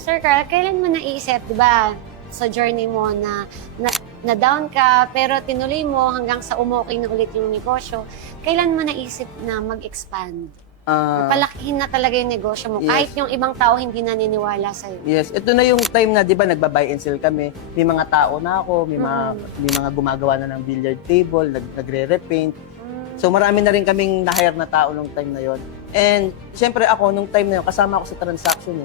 Sir Carl, kailan mo naisip, di ba, sa journey mo na down ka, pero tinuloy mo hanggang sa umokay na ulit yung negosyo, kailan mo naisip na mag-expand? Palakihin na talaga yung negosyo mo, kahit yung ibang tao hindi naniniwala sa'yo. Yes, ito na yung time na, di ba, nagba-buy and sell kami. May mga tao na ako, may mga gumagawa na ng billiard table, nagre-repaint. So marami na rin kaming na-hire na tao nung time na yon. And siyempre ako, nung time na yun, kasama ako sa transaction.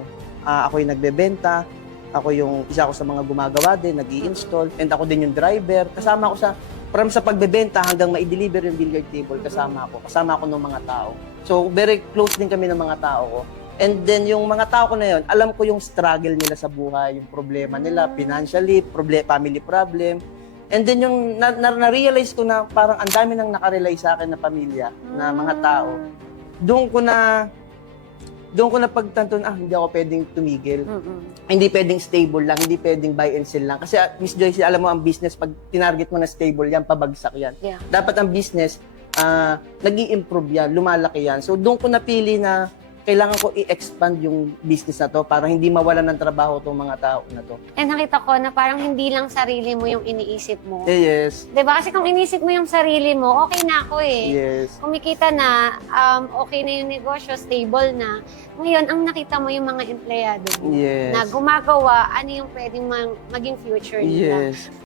Ako yung nagbebenta, ako yung isa ako sa mga gumagawa din, nag-i-install, and ako din yung driver. Kasama ako from sa pagbebenta hanggang ma-deliver yung billiard table, kasama ako ng mga tao. So very close din kami ng mga tao ko. And then yung mga tao ko na yun, alam ko yung struggle nila sa buhay, yung problema nila, financially, family problem. And then yung na-realize ko na parang ang dami nang nakarely sa akin na pamilya, na mga tao. Doon ko na pagtanto na hindi ako pwedeng tumigil. Hindi pwedeng stable lang, hindi pwedeng buy and sell lang. Kasi Miss Joyce, alam mo ang business, pag tinarget mo na stable yan, pabagsak yan. Yeah. Dapat ang business, nag-i-improve yan, lumalaki yan. So doon ko napili na kailangan ko i-expand yung business na to para hindi mawalan ng trabaho tong mga tao na to. And nakita ko na parang hindi lang sarili mo yung iniisip mo. Yes. Diba? Kasi kung inisip mo yung sarili mo, okay na ako eh. Yes. Kumikita na, okay na yung negosyo, stable na. Ngayon, ang nakita mo yung mga empleyado mo Yes. na gumagawa, ano yung pwedeng maging future nila. Yes.